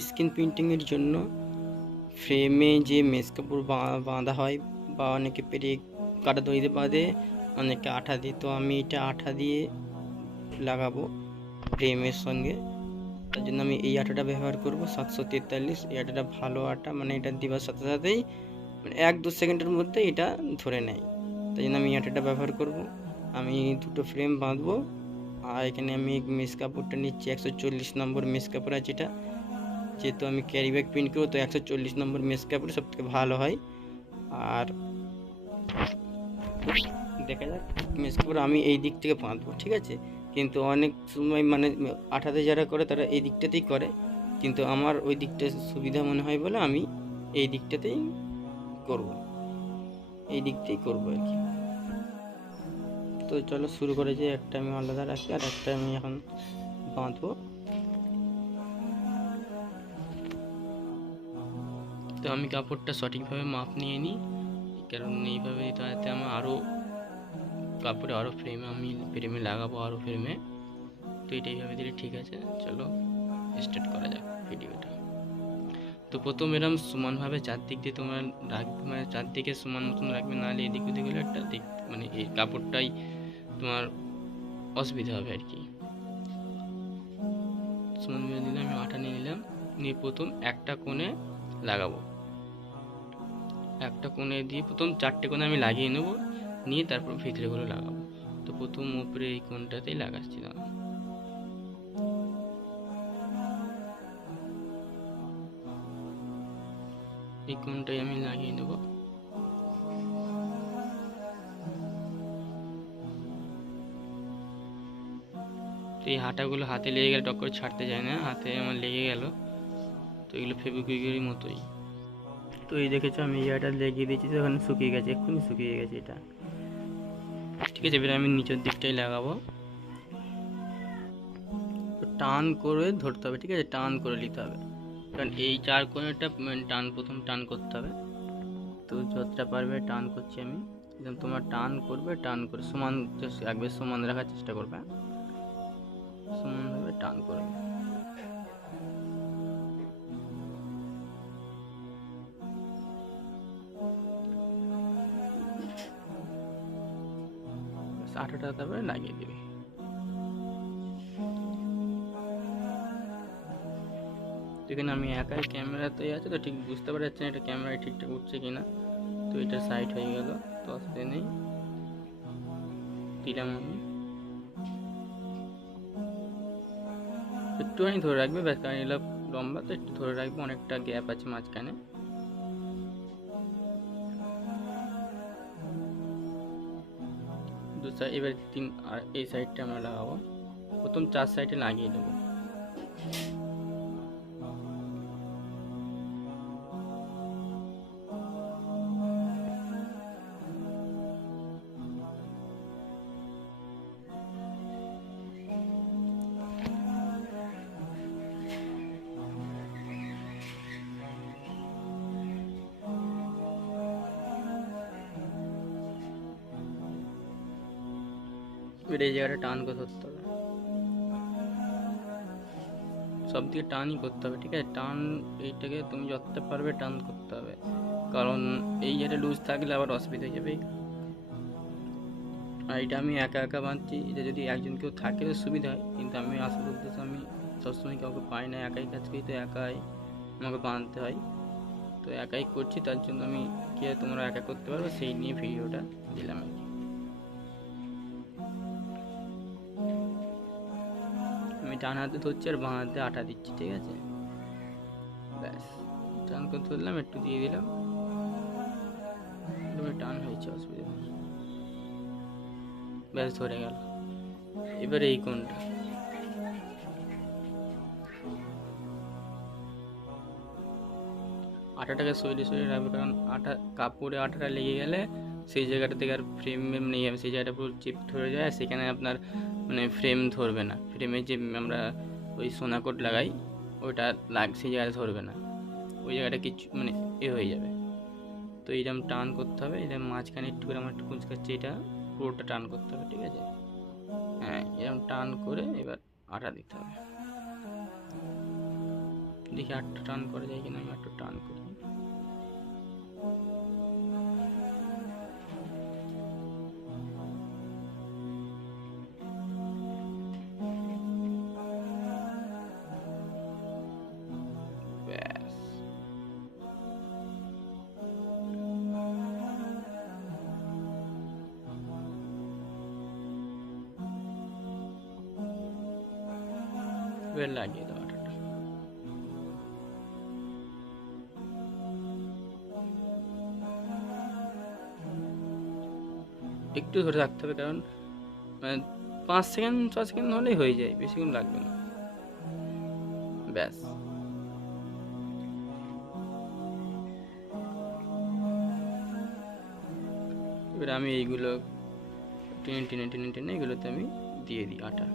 Screen প্রিন্টিংয়ের জন্য ফ্রেমে যে মেস কাপড় বাঁধা হয় বা অনেকে পেরে কাটা দড়িতে বাঁধে, অনেকে আঠা দিয়ে। তো আমি এটা আঠা দিয়ে লাগাবো ফ্রেমের সঙ্গে। তার জন্য আমি এই আটাটা ব্যবহার করব সাতশো তেতাল্লিশ। এই আটাটা ভালো আটা মানে এটা দেওয়ার সাথে সাথেই মানে এক দু সেকেন্ডের মধ্যে এটা ধরে নেয়। তাই জন্য আমি এই আটাটা ব্যবহার করব। আমি দুটো ফ্রেম বাঁধবো। আর এখানে আমি মেস কাপড়টা নিচ্ছি, একশো চল্লিশ নম্বর মেস কাপড় আছে এটা। যেহেতু আমি ক্যারি ব্যাগ প্রিন্ট করব, তো একশো চল্লিশ নম্বর মেস কাপড় সব থেকে ভালো হয়। আর দেখা যাক, মেস কাপড় আমি এই দিক থেকে বাঁধবো, ঠিক আছে? কিন্তু অনেক সময় মানে আঠাতে যারা করে তারা এই দিকটাতেই করে। কিন্তু আমার ওই দিকটা সুবিধা মনে হয় বলে আমি এই দিকটাতেই করব। এই দিকটাই করব আর কি। তো চলো শুরু করে যে একটা আমি আলাদা রাখি আর একটা আমি এখন বাঁধবো। তো আমি কাপড়টা সঠিকভাবে মাপ নিয়ে নিই, কারণ এইভাবে তাতে আমার আরও কাপড়ে আরও ফ্রেমে আমি ফ্রেমে লাগাবো আরও ফ্রেমে তো এটা এইভাবে দিলে ঠিক আছে, চলো স্টার্ট করা যাক ভিডিওটা তো প্রথম এরম সমানভাবে চারদিক দিয়ে তোমার রাখবে মানে চারদিকে সমান মতন রাখবে নাহলে এদিক ওদিক হলে একটা দিক মানে এই কাপড়টাই তোমার অসুবিধা হবে আর কি। সমানভাবে দিলে আমি আঠা নিয়ে নিলাম, নিয়ে প্রথম একটা কোণে লাগাবো। একটা কোণে দিয়ে প্রথম চারটে কোণে আমি লাগিয়ে নেব, নিয়ে তারপর ভিতরে করে লাগাবো। তো প্রথম উপরে এই কোণটাতেই লাগাচ্ছি না এই কোণটাই আমি লাগিয়ে নেব। তো এই হাঁটাগুলো হাতে লেগে গেলে টক করে ছাড়তে যায় না, হাতে আমার লেগে গেল। তো এগুলো ফেবিকুইকের মতোই। তো এই দেখেছ, আমি ইয়াটা লেগে দিয়েছি তো ওখানে শুকিয়ে গেছে, এক্ষুনি শুকিয়ে গেছে এটা। ঠিক আছে, এবার আমি নিচের দিকটাই লাগাবো। টান করে ধরতে হবে, ঠিক আছে? টান করে নিতে হবে। কারণ এই চার কোণেরটা মানে টান, প্রথম টান করতে হবে। তো যতটা পারবে টান করছি আমি। একদম তোমার টান করবে, টান করে সমান, একবার সমান রাখার চেষ্টা করবে সমানভাবে টান করবে। আঠাটা তারপরে লাগিয়ে দিবি। এখানে আমি একাই ক্যামেরাতেই আছে? তো ঠিক বুঝতে পারছি না এটা ক্যামেরায় ঠিকঠাক উঠছে কিনা। তো এটা সাইড হয়ে গেল, তো অসুবিধা নেই। দিলাম আমি। একটুখানি ধরে রাখবে, ব্যাস, কারণ এগুলো লম্বা, তো একটু ধরে রাখবে, অনেকটা গ্যাপ আছে মাঝখানে। দু সাইড এবার তিন আর এই সাইডটা আমরা লাগাবো। প্রথম চার সাইডে লাগিয়ে দেবো। এবার এই জায়গাটা টান করে ধরতে হবে। সব দিকে টানই করতে হবে, ঠিক আছে? টান এইটাকে তুমি যতটা পারবে টান করতে হবে। কারণ এই জায়গাটা লুজ থাকলে আবার অসুবিধা হয়ে যাবে। আর এটা আমি একা একা বাঁধছি এটা যদি একজন কেউ থাকে তো সুবিধা হয়। কিন্তু আমি আসল উদ্দেশ্য, আমি সবসময় কাউকে পাই না, একাই কাজ করি, তো একাই আমাকে বাঁধতে হয়। তো একাই করছি, তার জন্য আমি কে তোমরা একা করতে পারবে? সেই নিয়ে ভিডিওটা দিলাম আর কি। আমি ডান হাতে ধরছি আর বাঁ হাতে আটা দিচ্ছি, ঠিক আছে? ব্যাস টান করে ধরলাম, একটু দিয়ে দিলাম। টান হয়েছে, অসুবিধা ব্যাস, ধরে গেল। এবারে এই কোনটা আটাটাকে সরিয়ে সরিয়ে রাখবে, কারণ আটা, কাপড়ে আটাটা লেগে গেলে সেই জায়গাটা থেকে আর ফ্রেম নেই সেই জায়গাটা পুরো চিপ ধরে যায় সেখানে আপনার মানে ফ্রেম ধরবে না। ফ্রেমে যে আমরা ওই সোনাকোট লাগাই, ওইটা লাগ সেই জায়গাটা ধরবে না। ওই জায়গাটা কিছু মানে এ হয়ে যাবে। তো এইরকম টান করতে হবে এরকম মাঝখানে একটু করে আমার কুচকাচ্ছে এটা পুরোটা টান করতে হবে, ঠিক আছে? হ্যাঁ এরকম টান করে এবার আটা দিতে হবে। দেখি আটটা টান করা যায় কিনা, আমি একটু টান করি। এবার লাগিয়ে দাও আটাটা একটু ধরে রাখতে হবে, কারণ মানে পাঁচ সেকেন্ড, ছ সেকেন্ড হলেই হয়ে যায় বেশিক্ষণ লাগবে না। ব্যাস। এবার আমি এইগুলো টেনে টেনে টেনে টেনে, এগুলোতে আমি দিয়ে দিই আটা।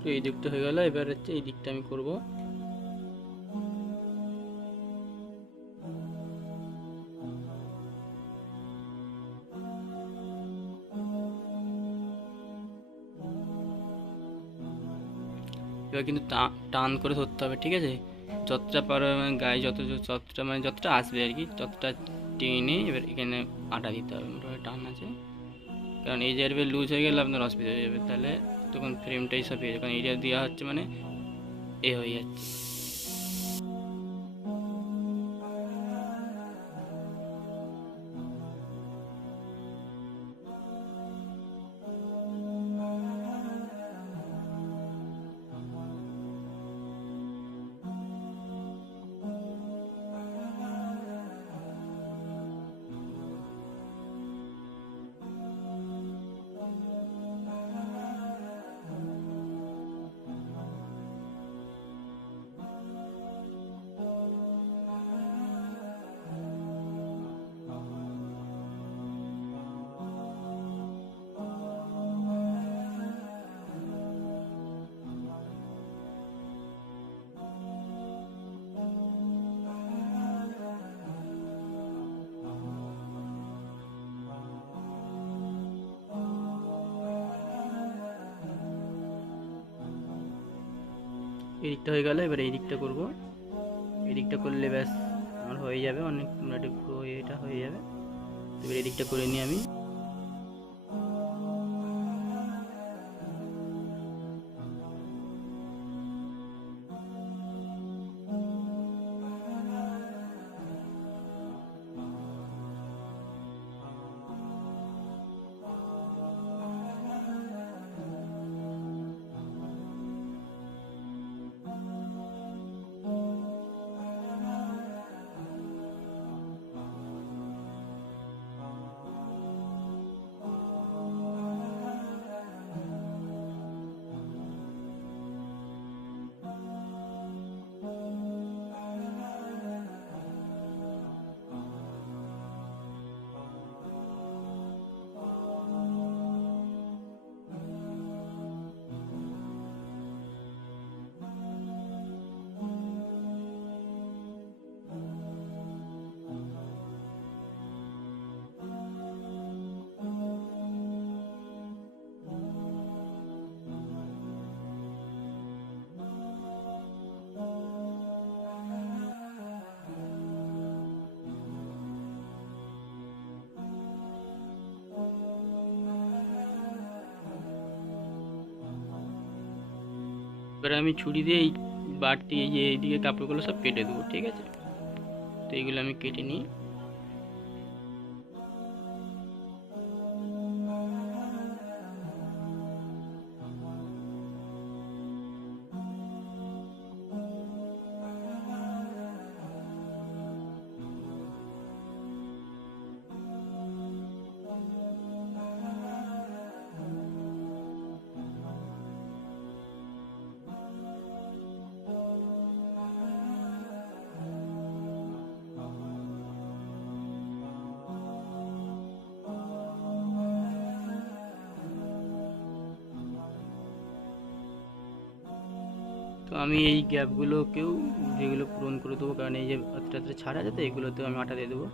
তো এই দিকটা হয়ে গেল, এবার হচ্ছে এই দিকটা আমি করব। এবার কিন্তু টান করে ধরতে হবে, ঠিক আছে? যতটা পারো মানে গায়ে যত যতটা মানে যতটা আসবে আর কি, ততটা টেনে এবার এখানে আটা দিতে হবে, মোটামুটি টান আছে। কারণ এই যে লুজ হয়ে গেলে আপনার অসুবিধা হয়ে যাবে, তাহলে তখন ফ্রেমটাই সব ইয়ে কারণ এরিয়া দেওয়া হচ্ছে মানে এ হয়ে যাচ্ছে। এই দিকটা হয়ে গেল, এবার এই দিকটা করব। এই দিকটা করলে ব্যাস আমার হয়ে যাবে, অনেক মোটামুটি এটা হয়ে যাবে। এবার এই দিকটা করে নিই আমি। এবার আমি ছুরি দিয়ে এই বাড়তি এই যে এইদিকে কাপড়গুলো সব কেটে দেবো, ঠিক আছে? তো এইগুলো আমি কেটে নিই। আমি এই গ্যাপগুলোকেও যেগুলো পূরণ করে দেবো, কারণ এই যে আস্তে ছাড়া আছে তো, এগুলোতেও আমি আটা দিয়ে দেবো।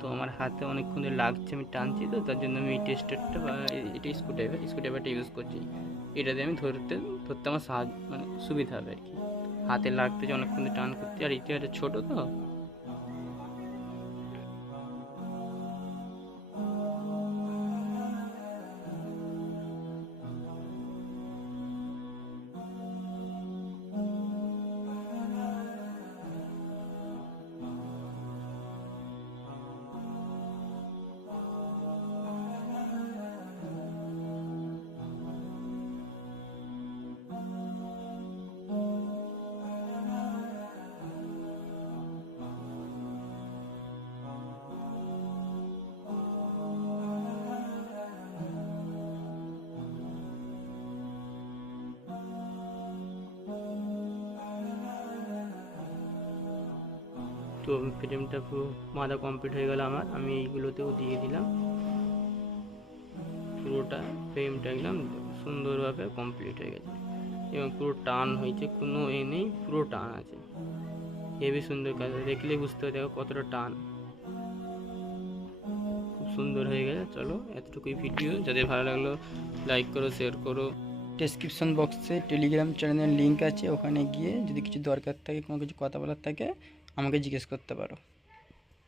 তো আমার হাতে অনেকক্ষণ ধরে লাগছে, আমি টানছি তো, তার জন্য আমি এই টেস্টারটা বা স্ক্রু ড্রাইভার স্ক্রুড্রাইভার, স্ক্রুড্রাইভারটা ইউজ করছি। এটাতে আমি ধরতে ধরতে আমার সাহায্য মানে সুবিধা হবে আর কি। হাতে লাগতে যে অনেকক্ষণ ধরে টান করতে আর এটা ছোটো তো তো ফ্রেমটা পুরো বাঁধা কমপ্লিট হয়ে গেল আমার। আমি এইগুলোতেও দিয়ে দিলাম। পুরোটা ফ্রেমটা একদম সুন্দরভাবে কমপ্লিট হয়ে গেছে। এবং পুরো টান হয়েছে, কোনো এ নেই, পুরো টান আছে। হেভি সুন্দর কাজ, দেখলে বুঝতে হবে দেখো কতটা টান। খুব সুন্দর হয়ে গেছে, চলো এতটুকুই ভিডিও যাদের ভালো লাগল লাইক করো শেয়ার করো। ডেসক্রিপশন বক্সে টেলিগ্রাম চ্যানেলের লিঙ্ক আছে, ওখানে গিয়ে যদি কিছু দরকার থাকে, কোনো কিছু কথা বলার থাকে আমাকে জিজ্ঞেস করতে পারো।